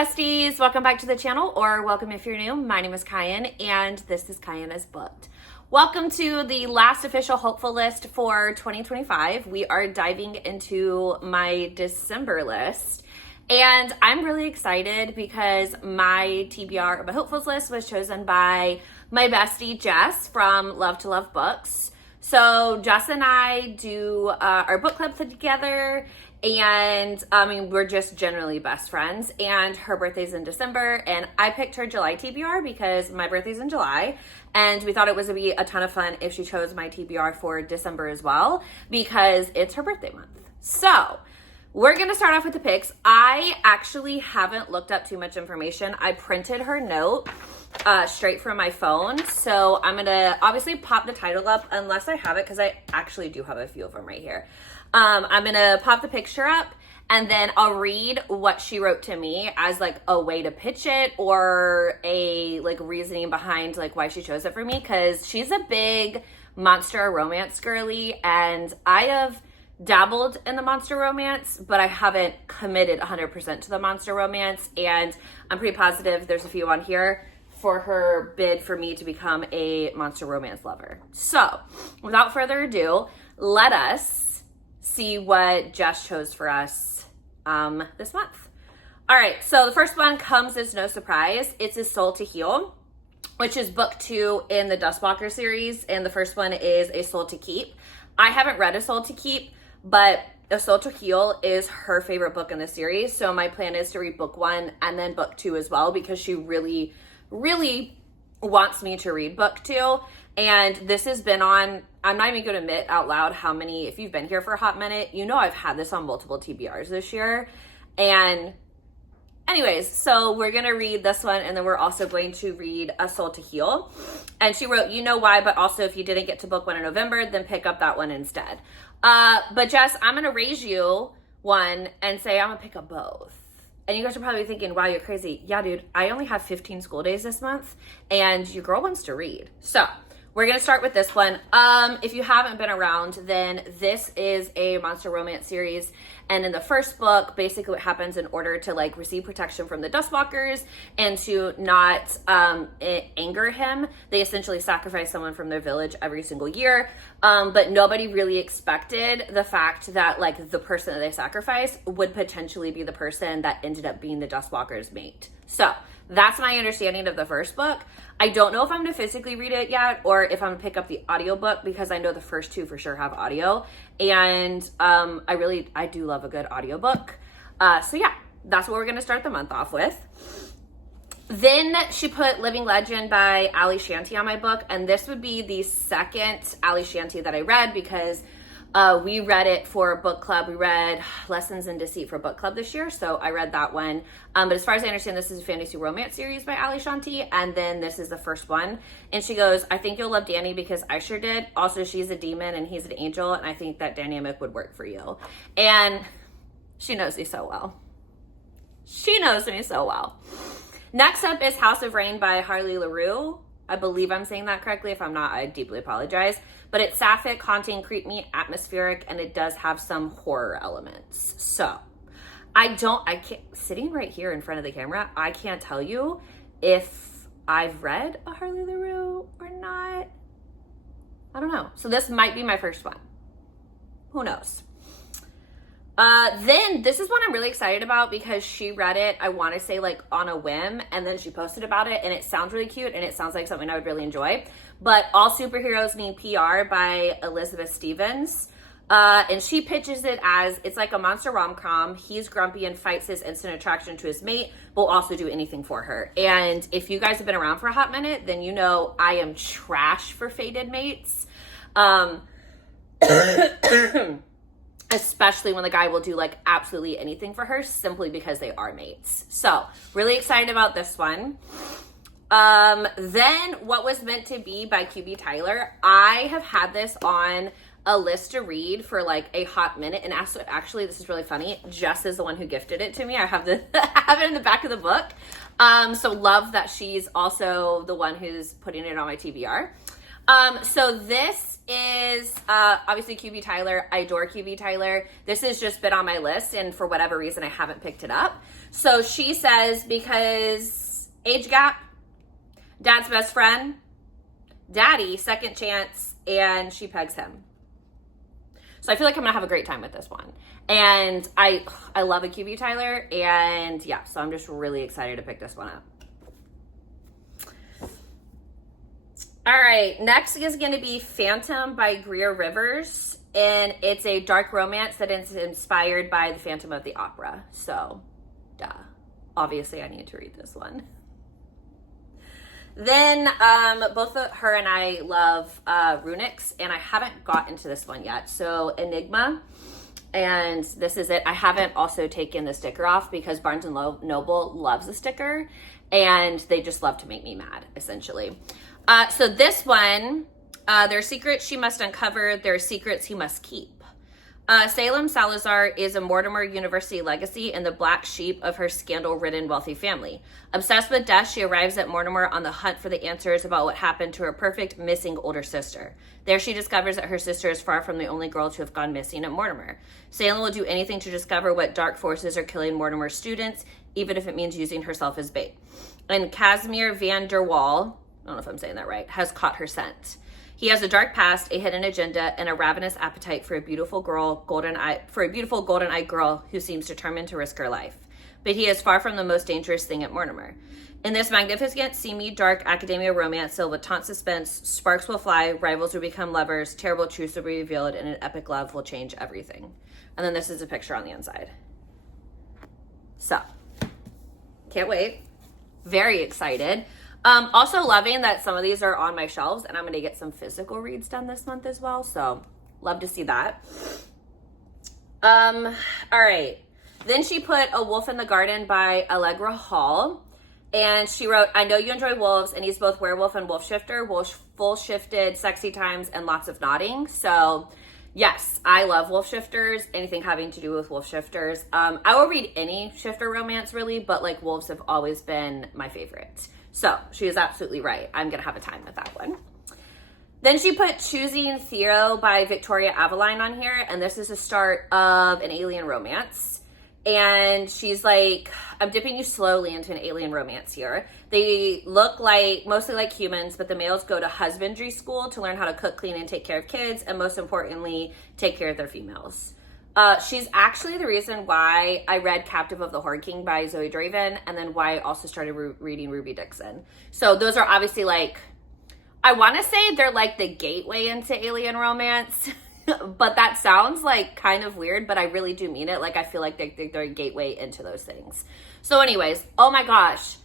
besties, welcome back to the channel, or welcome if you're new. My name is Kyan and this is Kyan is Booked. Welcome to the last official hopeful list for 2025. We are diving into my December list and I'm really excited because my TBR, my hopefuls list, was chosen by my bestie Jess from Love to Love Books. So Jess and I do our book club together, and we're just generally best friends, and her birthday's in December, and I picked her July TBR because my birthday's in July, and we thought it was going to be a ton of fun if she chose my TBR for December as well, because it's her birthday month. So we're going to start off with the picks. I actually haven't looked up too much information. I printed her note straight from my phone. So I'm going to obviously pop the title up unless I have it, because I actually do have a few of them right here. I'm going to pop the picture up and then I'll read what she wrote to me as like a way to pitch it, or a like reasoning behind like why she chose it for me, because she's a big monster romance girly and I have dabbled in the monster romance, but I haven't committed 100% to the monster romance, and I'm pretty positive there's a few on here for her bid for me to become a monster romance lover. So without further ado, let us see what Jess chose for us this month. All right, so the first one comes as no surprise. It's A Soul to Heal, which is book 2 in the Dustwalker series, and the first one is A Soul to Keep. I haven't read A Soul to Keep, but A Soul to Heal is her favorite book in the series, so my plan is to read book 1 and then book 2 as well, because she really wants me to read book 2. And this has been on, I'm not even going to admit out loud how many, if you've been here for a hot minute, you know I've had this on multiple TBRs this year. And anyways, so we're going to read this one, and then we're also going to read A Soul to Heal. And she wrote, you know why, but also if you didn't get to book 1 in November, then pick up that one instead. But Jess, I'm going to raise you one and say I'm going to pick up both. And you guys are probably thinking, wow, you're crazy. Yeah, dude, I only have 15 school days this month, and your girl wants to read. So we're going to start with this one. If you haven't been around, then this is a monster romance series. And in the first book, basically what happens in order to like receive protection from the Dustwalkers and to not anger him, they essentially sacrifice someone from their village every single year. But nobody really expected the fact that like the person that they sacrificed would potentially be the person that ended up being the Dustwalker's mate. So that's my understanding of the first book. I don't know if I'm going to physically read it yet, or if I'm going to pick up the audiobook, because I know the first 2 for sure have audio. And I do love a good audiobook. So yeah, that's what we're going to start the month off with. Then she put Living Legend by Ali Shanti on my book. And this would be the second Ali Shanti that I read, because we read it for book club. We read Lessons in Deceit for book club this year, so I read that one. But as far as I understand, this is a fantasy romance series by Ali Shanti, and then this is the first one. And she goes, I think you'll love Danny because I sure did. Also, she's a demon and he's an angel, and I think that dynamic would work for you. And she knows me so well. She knows me so well. Next up is House of Rain by Harley LaRue. I believe I'm saying that correctly. If I'm not, I deeply apologize. But it's sapphic, haunting, creepy, atmospheric, and it does have some horror elements. So I can't, sitting right here in front of the camera, I can't tell you if I've read a Harley LaRue or not. I don't know. So this might be my first one. Who knows? Then this is one I'm really excited about, because she read it, I want to say like on a whim, and then she posted about it, and it sounds really cute, and it sounds like something I would really enjoy. But All Superheroes Need PR by Elizabeth Stevens. And she pitches it as, it's like a monster rom-com. He's grumpy and fights his instant attraction to his mate, but will also do anything for her. And if you guys have been around for a hot minute, then you know I am trash for fated mates. Especially when the guy will do like absolutely anything for her simply because they are mates. So really excited about this one. Then What Was Meant to Be by QB Tyler. I have had this on a list to read for like a hot minute, and actually this is really funny. Jess is the one who gifted it to me. I have it in the back of the book. So love that she's also the one who's putting it on my TBR. So this is obviously QB Tyler. I adore QB Tyler. This has just been on my list, and for whatever reason, I haven't picked it up. So she says, because age gap, dad's best friend, daddy, second chance, and she pegs him. So I feel like I'm gonna have a great time with this one. And I love a QB Tyler, and yeah, so I'm just really excited to pick this one up. All right, next is going to be Phantom by Greer Rivers, and it's a dark romance that is inspired by the Phantom of the Opera. So, duh. Obviously, I need to read this one. Then, both her and I love runics, and I haven't got into this one yet. So, Enigma, and this is it. I haven't also taken the sticker off because Barnes & Noble loves a sticker, and they just love to make me mad, essentially. So this one, there are secrets she must uncover. There are secrets he must keep. Salem Salazar is a Mortimer University legacy and the black sheep of her scandal-ridden wealthy family. Obsessed with death, she arrives at Mortimer on the hunt for the answers about what happened to her perfect missing older sister. There she discovers that her sister is far from the only girl to have gone missing at Mortimer. Salem will do anything to discover what dark forces are killing Mortimer's students, even if it means using herself as bait. And Casimir van der Waal, I don't know if I'm saying that right, has caught her scent. He has a dark past, a hidden agenda, and a ravenous appetite for a beautiful golden-eyed girl who seems determined to risk her life. But he is far from the most dangerous thing at Mortimer. In this magnificent, seamy, dark academia romance filled with taunt suspense, sparks will fly, rivals will become lovers, terrible truths will be revealed, and an epic love will change everything. And then this is a picture on the inside. So, can't wait. Very excited. Also loving that some of these are on my shelves, and I'm going to get some physical reads done this month as well. So love to see that. All right. Then she put A Wolf in the Garden by Allegra Hall. And she wrote, I know you enjoy wolves, and he's both werewolf and wolf shifter, full shifted, sexy times, and lots of nodding. So yes, I love wolf shifters, anything having to do with wolf shifters. I will read any shifter romance really, but like wolves have always been my favorite. So she is absolutely right. I'm going to have a time with that one. Then she put Choosing Theo by Victoria Aveline on here. And this is the start of an alien romance. And she's like, I'm dipping you slowly into an alien romance here. They look like, mostly like humans, but the males go to husbandry school to learn how to cook, clean, and take care of kids. And most importantly, take care of their females. She's actually the reason why I read Captive of the Horde King by Zoe Draven, and then why I also started reading Ruby Dixon. So those are obviously like, I want to say they're like the gateway into alien romance, but that sounds like kind of weird, but I really do mean it. Like, I feel like they're a gateway into those things. So anyways, oh my gosh,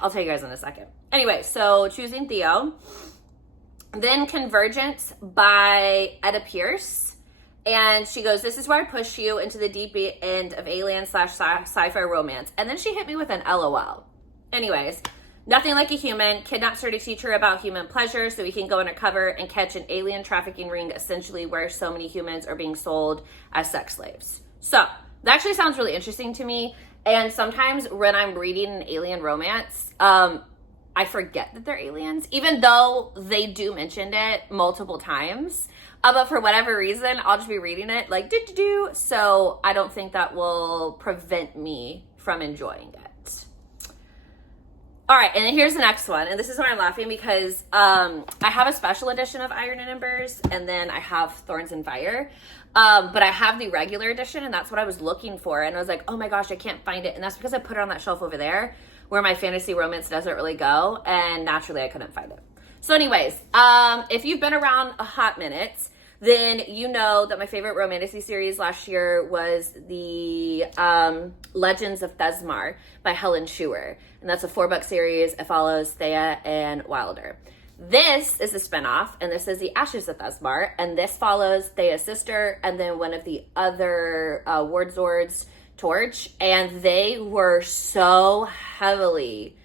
I'll tell you guys in a second. Anyway, so Choosing Theo. Then Convergence by Etta Pierce. And she goes, this is where I push you into the deep end of alien / sci-fi romance. And then she hit me with an LOL. Anyways, nothing like a human kidnaps her to teach her about human pleasure so he can go undercover and catch an alien trafficking ring, essentially where so many humans are being sold as sex slaves. So that actually sounds really interesting to me. And sometimes when I'm reading an alien romance, I forget that they're aliens, even though they do mention it multiple times. But for whatever reason, I'll just be reading it like, do. So I don't think that will prevent me from enjoying it. All right, and then here's the next one. And this is why I'm laughing because I have a special edition of Iron and Embers, and then I have Thorns and Fire. But I have the regular edition, and that's what I was looking for. And I was like, oh my gosh, I can't find it. And that's because I put it on that shelf over there where my fantasy romance doesn't really go. And naturally, I couldn't find it. So anyways, if you've been around a hot minute, then you know that my favorite romantasy series last year was the Legends of Thesmar by Helen Schuer. And that's a 4-book series. It follows Thea and Wilder. This is a spinoff, and this is the Ashes of Thesmar. And this follows Thea's sister and then one of the other Wardzords, Torch. And they were so heavily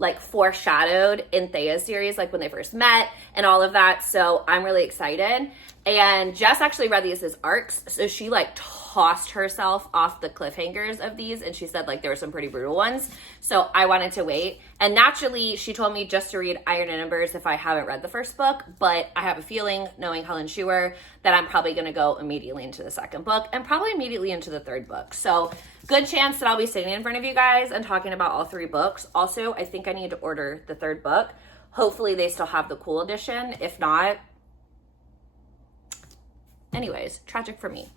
like foreshadowed in Thea's series, like when they first met and all of that. So I'm really excited. And Jess actually read these as arcs. So she like tossed herself off the cliffhangers of these, and she said like there were some pretty brutal ones. So I wanted to wait. And naturally, she told me just to read Iron and Embers if I haven't read the first book, but I have a feeling, knowing Helen Schuer, that I'm probably going to go immediately into the second book and probably immediately into the third book. So good chance that I'll be sitting in front of you guys and talking about all 3 books. Also, I think I need to order the third book. Hopefully they still have the cool edition. If not, anyways, tragic for me.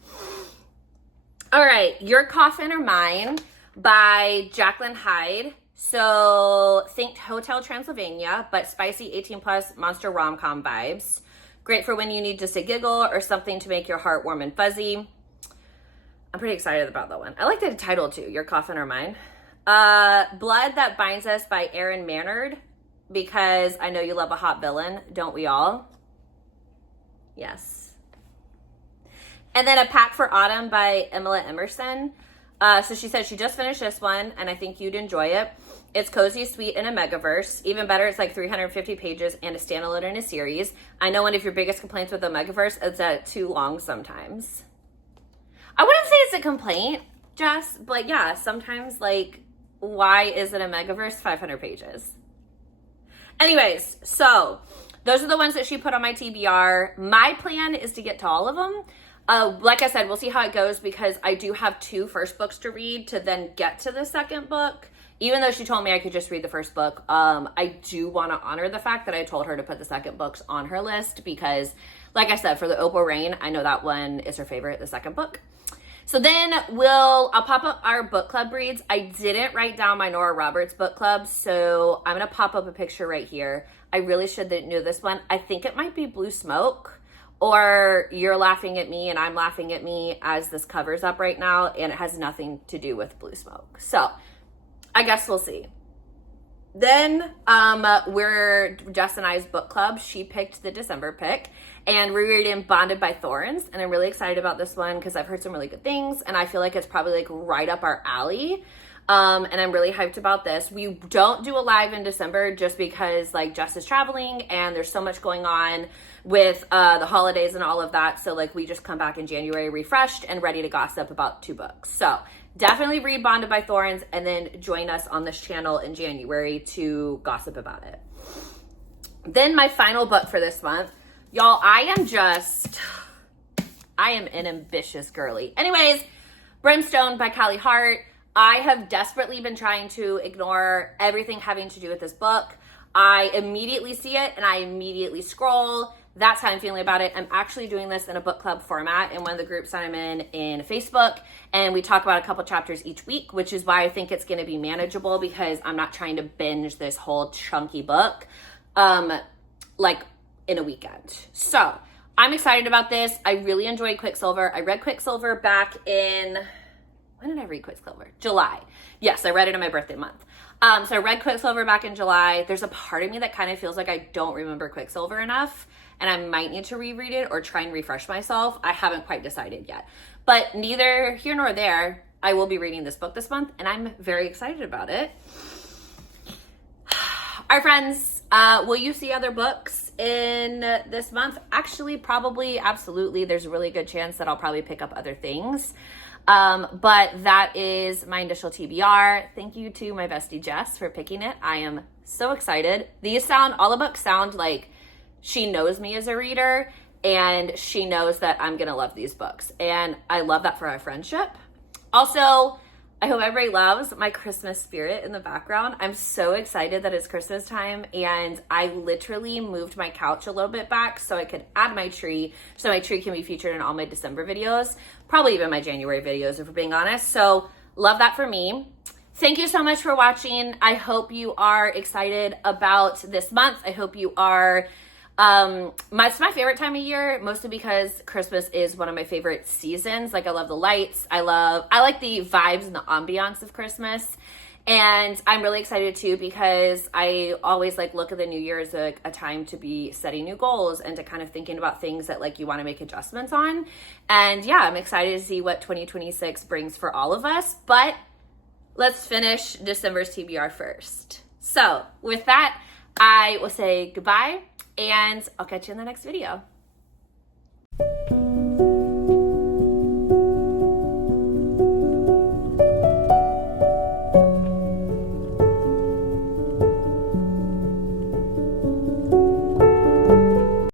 All right, Your Coffin or Mine by Jacqueline Hyde. So think Hotel Transylvania, but spicy 18+ monster rom-com vibes. Great for when you need just a giggle or something to make your heart warm and fuzzy. I'm pretty excited about that one. I like the title too, Your Coffin or Mine. Blood That Binds Us by Erin Maynard, because I know you love a hot villain, don't we all? Yes. And then A Pack for Autumn by Emily Emerson. So she said she just finished this one, and I think you'd enjoy it. It's cozy, sweet, in a megaverse. Even better, it's like 350 pages and a standalone in a series. I know one of your biggest complaints with the megaverse is that it's too long sometimes. I wouldn't say it's a complaint, Jess, but yeah, sometimes, like, why is it a megaverse 500 pages? Anyways, so those are the ones that she put on my TBR. My plan is to get to all of them. Like I said, we'll see how it goes, because I do have 2 first books to read to then get to the second book. Even though she told me I could just read the first book, I do want to honor the fact that I told her to put the second books on her list, because, like I said, for the Opal Rain, I know that one is her favorite, the second book. So then I'll pop up our book club reads. I didn't write down my Nora Roberts book club, so I'm going to pop up a picture right here. I really should know this one. I think it might be Blue Smoke, or You're Laughing at Me and I'm Laughing at Me, as this cover's up right now, and it has nothing to do with Blue Smoke. So I guess we'll see. Then we're Jess and I's book club. She picked the December pick, and we're reading Bonded by Thorns, and I'm really excited about this one because I've heard some really good things, and I feel like it's probably like right up our alley. And I'm really hyped about this. We don't do a live in December just because like Jess is traveling and there's so much going on with the holidays and all of that. So like we just come back in January refreshed and ready to gossip about 2 books. So definitely read Bonded by Thorns and then join us on this channel in January to gossip about it. Then my final book for this month. Y'all, I am an ambitious girly. Anyways, Brimstone by Callie Hart. I have desperately been trying to ignore everything having to do with this book. I immediately see it and I immediately scroll. That's how I'm feeling about it. I'm actually doing this in a book club format in one of the groups that I'm in Facebook, and we talk about a couple chapters each week, which is why I think it's going to be manageable, because I'm not trying to binge this whole chunky book like in a weekend. So I'm excited about this. I really enjoyed Quicksilver. I read Quicksilver back in... When did I read Quicksilver? July. Yes, I read it in my birthday month. So I read Quicksilver back in July. There's a part of me that kind of feels like I don't remember Quicksilver enough, and I might need to reread it or try and refresh myself. I haven't quite decided yet. But neither here nor there, I will be reading this book this month, and I'm very excited about it. All right, friends, will you see other books in this month? Actually, probably, absolutely. There's a really good chance that I'll probably pick up other things. But that is my initial TBR. Thank you to my bestie Jess for picking it. I am so excited. All the books sound like she knows me as a reader, and she knows that I'm gonna love these books. And I love that for our friendship. Also, I hope everybody loves my Christmas spirit in the background. I'm so excited that it's Christmas time, and I literally moved my couch a little bit back so I could add my tree, so my tree can be featured in all my December videos, probably even my January videos if we're being honest. So love that for me. Thank you so much for watching. I hope you are excited about this month. I hope you are... it's my favorite time of year, mostly because Christmas is one of my favorite seasons. Like, I love the lights. I like the vibes and the ambiance of Christmas. And I'm really excited too, because I always like look at the new year as a time to be setting new goals and to kind of thinking about things that like you want to make adjustments on. And yeah, I'm excited to see what 2026 brings for all of us, but let's finish December's TBR first. So with that, I will say goodbye, and I'll catch you in the next video.